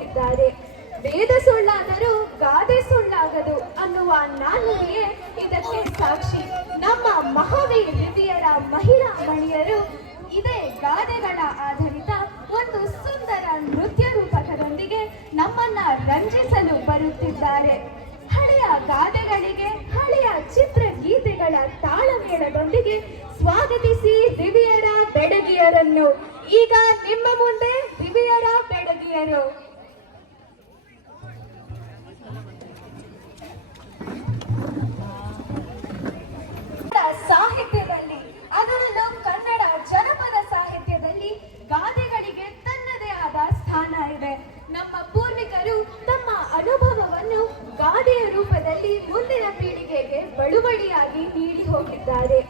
ಹೋಗಿದ್ದಾರೆ. ವೇದ ಸುಳ್ಳಾದರೂ ಗಾದೆ ಸುಳ್ಳಾಗದು ಅನ್ನುವ ನಾಣ್ಣುಡಿಯೇ ಇದಕ್ಕೆ ಸಾಕ್ಷಿ. ನಮ್ಮ ಮಹಾವೀರ್ ದಿವ್ಯರ ಮಹಿಳಾ ಮಣಿಯರು ಇದೇ ಗಾದೆಗಳ ಆಧಾರಿತ ಒಂದು ಸುಂದರ ನೃತ್ಯ ರೂಪಕದೊಂದಿಗೆ ನಮ್ಮನ್ನ ರಂಜಿಸಲು ಬರುತ್ತಿದ್ದಾರೆ. ಹಳೆಯ ಗಾದೆಗಳಿಗೆ ಹಳೆಯ ಚಿತ್ರಗೀತೆಗಳ ತಾಳಮೇಳದೊಂದಿಗೆ ಸ್ವಾಗತಿಸಿ ದಿವ್ಯರ ಬೆಡಗಿಯರನ್ನು. ಈಗ ನಿಮ್ಮ ಮುಂದೆ ದಿವ್ಯರ ಬೆಡಗಿಯರು. ಸಾಹಿತ್ಯದಲ್ಲಿ, ಅದರಲ್ಲೂ ಕನ್ನಡ ಜನಪದ ಸಾಹಿತ್ಯದಲ್ಲಿ ಗಾದೆಗಳಿಗೆ ತನ್ನದೇ ಆದ ಸ್ಥಾನ ಇದೆ. ನಮ್ಮ ಪೂರ್ವಿಕರು ತಮ್ಮ ಅನುಭವವನ್ನು ಗಾದೆಯ ರೂಪದಲ್ಲಿ ಮುಂದಿನ ಪೀಳಿಗೆಗೆ ಬಳುವಳಿಯಾಗಿ ನೀಡಿ ಹೋಗಿದ್ದಾರೆ.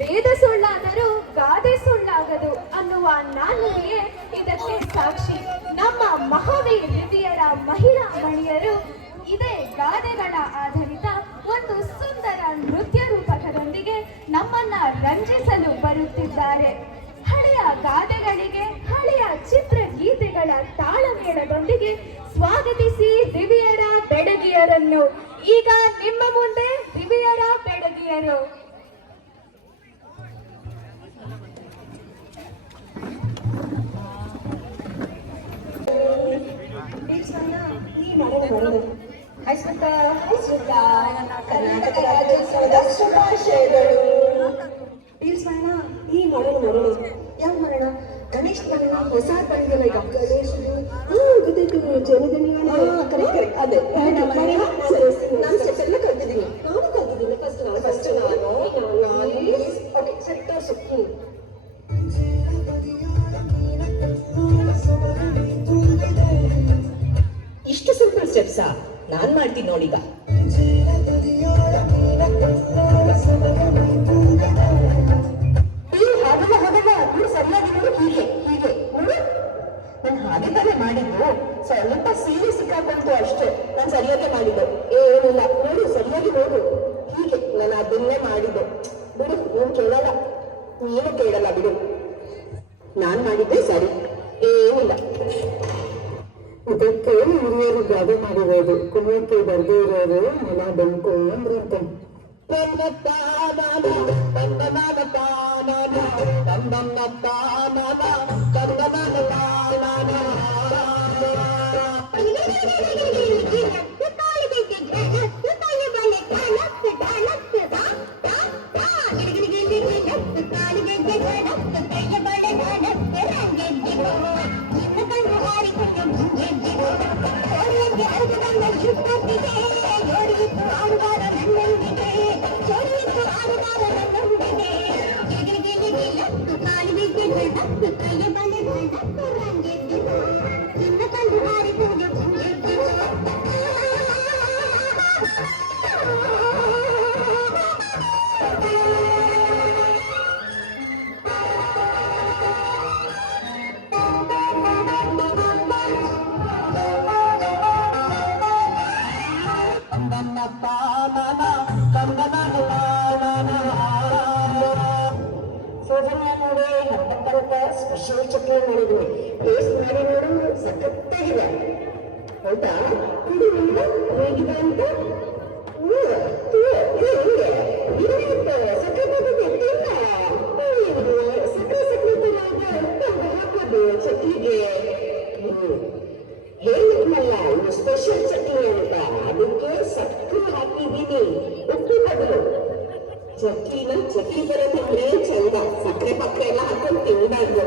ವೇದ ಸುಳ್ಳಾದರೂ ಗಾದೆ ಸುಳ್ಳಾಗದು ಅನ್ನುವ ನಾಣ್ಣುಡಿಯೇ ಇದಕ್ಕೆ ಸಾಕ್ಷಿ. ನಮ್ಮ ಮಹಾವೀರ್ ದಿವ್ಯರ ಮಹಿಳಾ ಮಣಿಯರು ಇದೇ ಗಾದೆಗಳ ಆಧಾರಿತ ಒಂದು ಸುಂದರ ನೃತ್ಯ ರೂಪಕದೊಂದಿಗೆ ನಮ್ಮನ್ನ ರಂಜಿಸಲು ಬರುತ್ತಿದ್ದಾರೆ. ಹಳೆಯ ಗಾದೆಗಳಿಗೆ ಹಳೆಯ ಚಿತ್ರಗೀತೆಗಳ ತಾಳಮೇಳದೊಂದಿಗೆ ಸ್ವಾಗತಿಸಿ ದಿವ್ಯರ ಬೆಡಗಿಯರನ್ನು. ಈಗ ನಿಮ್ಮ ಮುಂದೆ ದಿವ್ಯರ ಬೆಡಗಿಯರು. ಕರ್ನಾಟಕ ರಾಜ್ಯೋತ್ಸವದ ಶುಭಾಶಯಗಳು. ಈ ಮರಳು ಮರಳು ಯಾವ ಮರಣ? ಗಣೇಶ್ ಮರಣ, ಹೊಸ ಬಣ್ಣಗಳ ಗಣೇಶನು ಗೊತ್ತಾಯ್ತು. ಜಲದನಿಯ ಅದೇ ನಾನು ಸ್ಟೆಪ್ಸ್ ಎಲ್ಲ ಕಲ್ತಿದ್ದೀನಿ. ನಾನು ಕಲ್ತಿದ್ದೀನಿ. ಫಸ್ಟ್ ನಾನು ಓಕೆ ಸರಿ ತೋರಿಸು. ಇಷ್ಟು ಸಿಂಪಲ್ ಸ್ಟೆಪ್ಸಾ? ನಾನ್ ಮಾಡ್ತೀನಿ ನೋಡೀಗ. ಸರಿಯಾಗಿ ನೋಡು. ಹೀಗೆ ಹೀಗೆ ನೋಡು. ನಾನು ಹಾಗೆ ತಾನೇ ಮಾಡಿದ್ದು. ಸ್ವಲ್ಪ ಸೀರೆ ಸಿಕ್ಕಾಕೊಂತು ಅಷ್ಟೇ. ನಾನು ಸರಿಯಾಗಿ ಮಾಡಿದ್ದು ಏನಿಲ್ಲ. ನೋಡು, ಸರಿಯಾಗಿ ನೋಡು. ಹೀಗೆ ನಾನು ಅದನ್ನೇ ಮಾಡಿದ್ದು. ಬಿಡು, ನೀನು ಕೇಳಲ್ಲ. ನೀನು ಕೇಳಲ್ಲ ಬಿಡು. ನಾನ್ ಮಾಡಿದ್ದೆ ಸರಿ, ಏನಿಲ್ಲ. ಇದಕ್ಕೆ ಹಿರಿಯರು ಗಾದೆ ಮಾಡಿರೋದು. ಕುಣಿಯಕ್ಕೆ ಬರ್ದೇ ಇರೋರು ನೆಲ ಬಂಕು ಅಂದ್ರಂತೆ. ಸ್ಪೆಷಲ್ ಚಟ್ನಿ ಮಾಡಿದ್ವಿ. ಟೇಸ್ಟ್ ಮಾಡಿ ನೋಡು, ಸಖತ್ತಾಗಿದೆ. ಹೌದಾ? ಹೇಗಿದೆ ಅಂತ ಹಾಕೋದು ಚಟ್ನಿಗೆ. ಹೇಳಿದ್ನಲ್ಲ ಇದು ಸ್ಪೆಷಲ್ ಚಟ್ನಿ ಅಂತ. ಅದಕ್ಕೆ ಸಕ್ಕರೆ ಹಾಕಿದ್ದೀನಿ, ಉಪ್ಪು ಬದಲು. ಚಟ್ನಿ ಬರೋದಂದ್ರೆ ಚಂದ. ಸಕ್ಕರೆ ಪಕ್ಕರೆ ಎಲ್ಲ ಹಾಕೊಂಡು ತಿನ್ನಬಾರ್ದು.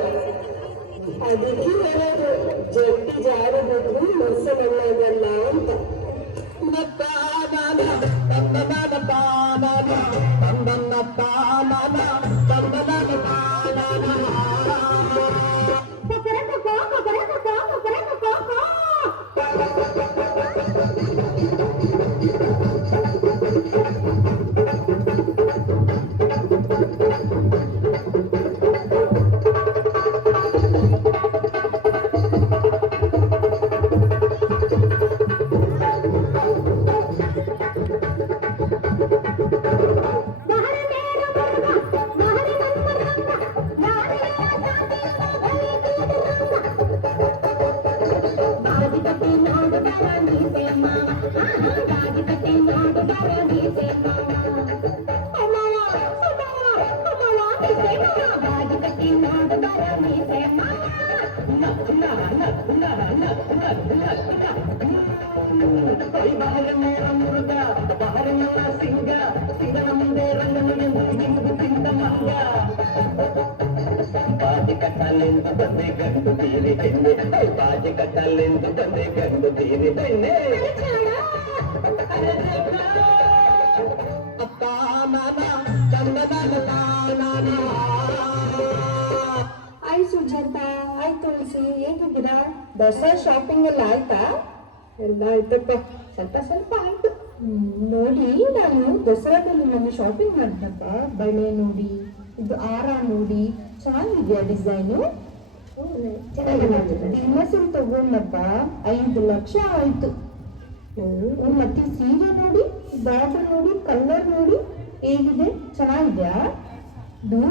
ಅದಕ್ಕೆ ಹೇಳೋದು ಜಟ್ಟಿ ಜಾರದಿದ್ರು ಮೊಸರನ್ನೋದಲ್ಲ ಅಂತ. ಬಾಜಿ ಕಟ್ಟಲೆಂದು ಬಂದೆ ಗಂಡು ತೀರಿ ಬೆಣ್ಣೆ ಬಾಜಿ ಕಟ್ಟಲೆಂದು ಬಂದೆ ಗಂಡು ತೀರಿ ಬೆಣ್ಣೆ ಅಪ್ಪ ನಾನ ಚಂದನ ಆಯ್ ಸುಜಾತ ಆಯ್ ತುಳಸಿ ಹೇಗಿದ್ದೀರಾ? ದಸರಾ ಶಾಪಿಂಗ್ ಎಲ್ಲ ಆಯ್ತಾ? ಎಲ್ಲ ಆಯ್ತಪ್ಪ, ಸ್ವಲ್ಪ ಸ್ವಲ್ಪ ಆಯ್ತು. ನೋಡಿ, ನಾನು ದಸರಾದಲ್ಲಿ ಮೊನ್ನೆ ಶಾಪಿಂಗ್ ಮಾಡಿದ್ನಪ್ಪ. ಬಳೆ ನೋಡಿ, ಇದು ಆರ ನೋಡಿ, ಚೆನ್ನಾಗಿದೆಯಾ ಡಿಸೈನು? ಹೆಂಗಸರು ತಗೊಂಡಪ್ಪ 5 ಲಕ್ಷ ಆಯ್ತು. ಮತ್ತೆ ಸೀರೆ ನೋಡಿ, ಬಾರ್ಡರ್ ನೋಡಿ, ಕಲರ್ ನೋಡಿ, ಹೇಗಿದೆ? ಚೆನ್ನಾಗಿದ್ಯಾ? ಇದು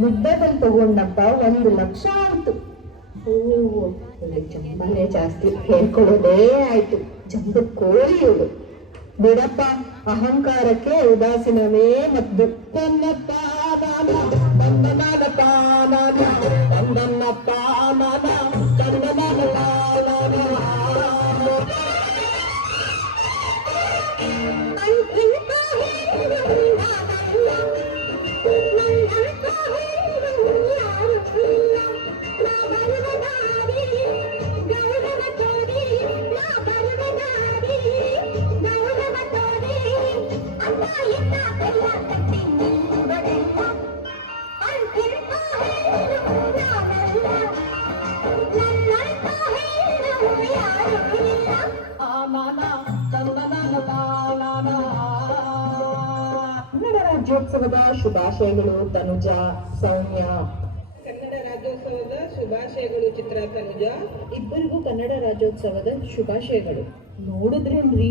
ಮುದ್ದದಲ್ಲಿ ತಗೊಂಡಪ್ಪ 1 ಲಕ್ಷ ಆಯ್ತು. ಜಂಬನೇ ಜಾಸ್ತಿ ಹೇಳ್ಕೊಳ್ಳೋದೇ ಆಯ್ತು. ಜಂಬ ಕೋಳಿ ಇವಳು. ಬಿಡಪ್ಪ, ಅಹಂಕಾರಕ್ಕೆ ಉದಾಸೀನವೇ ಮದ್ದು. ಕನ್ನಡ ರಾಜ್ಯೋತ್ಸವದ ಶುಭಾಶಯಗಳು ತನುಜಾ, ಸೌಮ್ಯ. ಕನ್ನಡ ರಾಜ್ಯೋತ್ಸವದ ಶುಭಾಶಯಗಳು ಚಿತ್ರ, ತನುಜಾ. ಇಬ್ಬರಿಗೂ ಕನ್ನಡ ರಾಜ್ಯೋತ್ಸವದ ಶುಭಾಶಯಗಳು. ನೋಡಿದ್ರೇನ್ರಿ,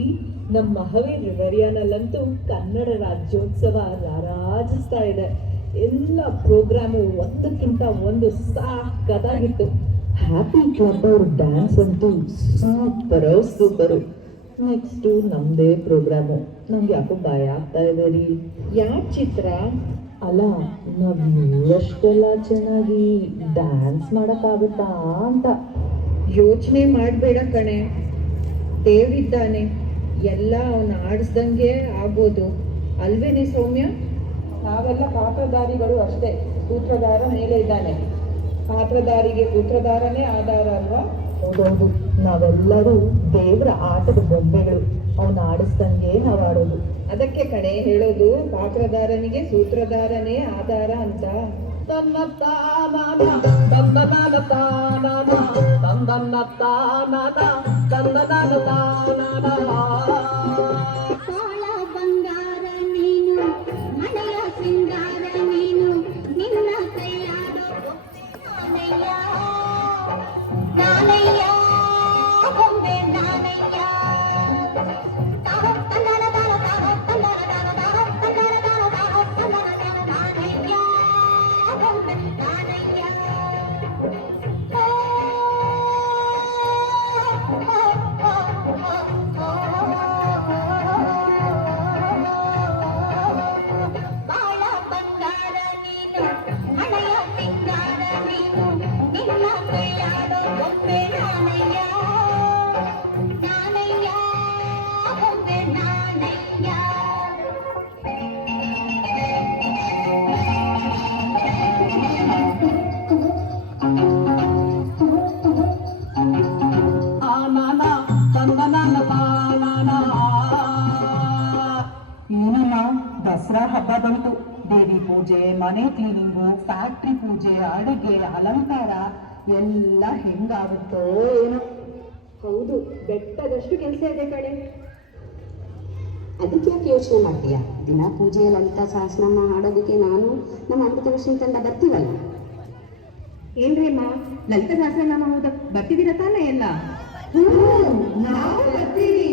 ನಮ್ಮ ಮಹಾವೀರ್ ರಿವರಿಯಾನಲ್ಲಂತೂ ಕನ್ನಡ ರಾಜ್ಯೋತ್ಸವ ರಾರಾಜಿಸ್ತಾ ಇದೆ. ಎಲ್ಲ ಪ್ರೋಗ್ರಾಮು ಒಂದಕ್ಕಿಂತ ಒಂದು ಸಾಕದಾಗಿತ್ತು. ಹ್ಯಾಪಿ ಕ್ಲಬ್ ಅವ್ರ ಡ್ಯಾನ್ಸ್ ಅಂತೂ ಸೂಪರು. ನೆಕ್ಸ್ಟು ನಮ್ಮದೇ ಪ್ರೋಗ್ರಾಮು. ನಮ್ಗೆ ಯಾಕೋ ಭಯ ಆಗ್ತಾ ಇದೆ ರೀ. ಯಾಕೆ ಚಿತ್ರ? ಅಲ್ಲ, ನಾವು ಎಷ್ಟೆಲ್ಲ ಚೆನ್ನಾಗಿ ಡ್ಯಾನ್ಸ್ ಮಾಡೋಕ್ಕಾಗುತ್ತಾ ಅಂತ ಯೋಚನೆ ಮಾಡಬೇಡ ಕಣೆ. ದೇವ್ರಿದ್ದಾನೆ, ಎಲ್ಲ ಅವನು ಆಡಿಸ್ದಂಗೆ ಆಗೋದು ಅಲ್ವೇನೆ ಸೌಮ್ಯ? ನಾವೆಲ್ಲ ಪಾತ್ರಧಾರಿಗಳು ಅಷ್ಟೇ. ಸೂತ್ರಧಾರ ಮೇಲೆ ಇದ್ದಾನೆ. ಪಾತ್ರಧಾರಿಗೆ ಸೂತ್ರಧಾರನೇ ಆಧಾರ ಅಲ್ವಾ? ಹೌದೌದು, ನಾವೆಲ್ಲರೂ ದೇವರ ಆಟದ ಬೊಂಬೆಗಳು. ಅವನು ಆಡಿಸ್ದಂಗೆ ನಾವು ಆಡೋದು. ಅದಕ್ಕೆ ಕಣೆ ಹೇಳೋದು, ಪಾತ್ರಧಾರನಿಗೆ ಸೂತ್ರಧಾರನೇ ಆಧಾರ ಅಂತ. ಸಾಲ ಬಂಗಾರ ನೀನು, ಮನೆಯ ಸಿಂಗಾರ ನೀನು, ನಿನ್ನ ಕೈಯಾಡೋ ನಾನಯ್ಯ, ನಾನಯ್ಯ, ಬೊಂಬೆ ನಾನಯ್ಯ. ಏನಮ್ಮ, ದಸರಾ ಹಬ್ಬ ಬಂತು. ದೇವಿ ಪೂಜೆ, ಮನೆ ಕ್ಲೀನಿಂಗು, ಫ್ಯಾಕ್ಟ್ರಿ ಪೂಜೆ, ಅಡುಗೆ, ಅಲಂಕಾರ ಎಲ್ಲ ಹೆಂಗಾಗುತ್ತೋ ಏನೋ. ಹೌದು, ಬೆಟ್ಟದಷ್ಟು ಕೆಲಸ ಇದೆ ಕಡೆ. ಅದಕ್ಕೆ ಯಾಕೆ ಯೋಚನೆ ಮಾಡ್ತೀಯಾ? ದಿನ ಪೂಜೆ, ಲಲಿತಾ ಸಹಸ್ರನಾಮ ಹಾಡೋದಕ್ಕೆ ನಾನು ನಮ್ಮ ಅಮೃತಲಕ್ಷ್ಮಿ ತಂಡ ಬರ್ತೀವಲ್ಲ. ಏನ್ರಿ ಅಮ್ಮ, ಲಲಿತ ಸಹಸ್ರನಾಮ ಬರ್ತಿದ್ದೀರ ತಾನೇ ಎಲ್ಲ? ನಾವು ಬರ್ತೀವಿ.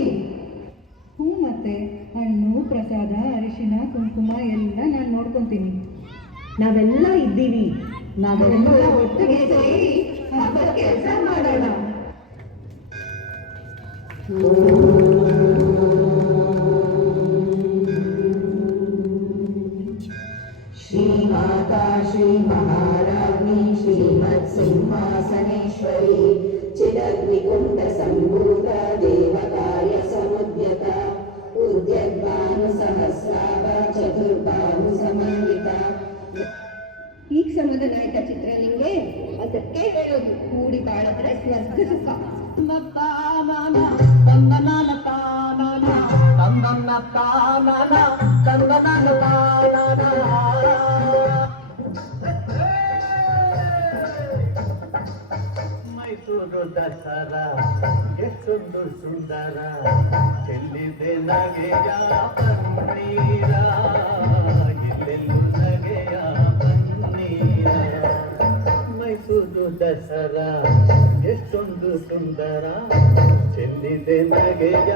ಹ್ಞೂ, ಮತ್ತೆ ಹಣ್ಣು, ಪ್ರಸಾದ, ಅರಿಶಿನ, ಕುಂಕುಮ ಎಲ್ಲ ನಾನು ನೋಡ್ಕೊಂತೀನಿ. ನಾವೆಲ್ಲ ಇದ್ದೀವಿ. ನಾವೆಲ್ಲ ಒಟ್ಟಿಗೆ ಸೇರಿ ಹಬ್ಬದ ಕೆಲಸ ಮಾಡೋಣ. श्री महाराज्ञी श्रीमत् सिंहासनेश्वरी चिर ಜೀವನದ ನಾಯಕ ಚಿತ್ರಲಿಂಗೆ. ಅದಕ್ಕೆ ಹೇಳೋದು ಕೂಡಿ ಬಾಳದ್ರೆ ಸ್ವರ್ಗ ಸುಖ. ಮೈಸೂರು ದಸರಾ ಎಷ್ಟೊಂದು ಸುಂದರ ಚೆಲ್ಲಿದೆ ನಗೆಯ ಪನ್ನೀರ ಇಲ್ಲೆಲ್ಲೂ ನಗೆಯ ಪನ್ನೀರ. ಮೈಸೂರು ದಸರಾ ಎಷ್ಟೊಂದು ಸುಂದರ ಚೆಲ್ಲಿದೆ ನಗೆಯ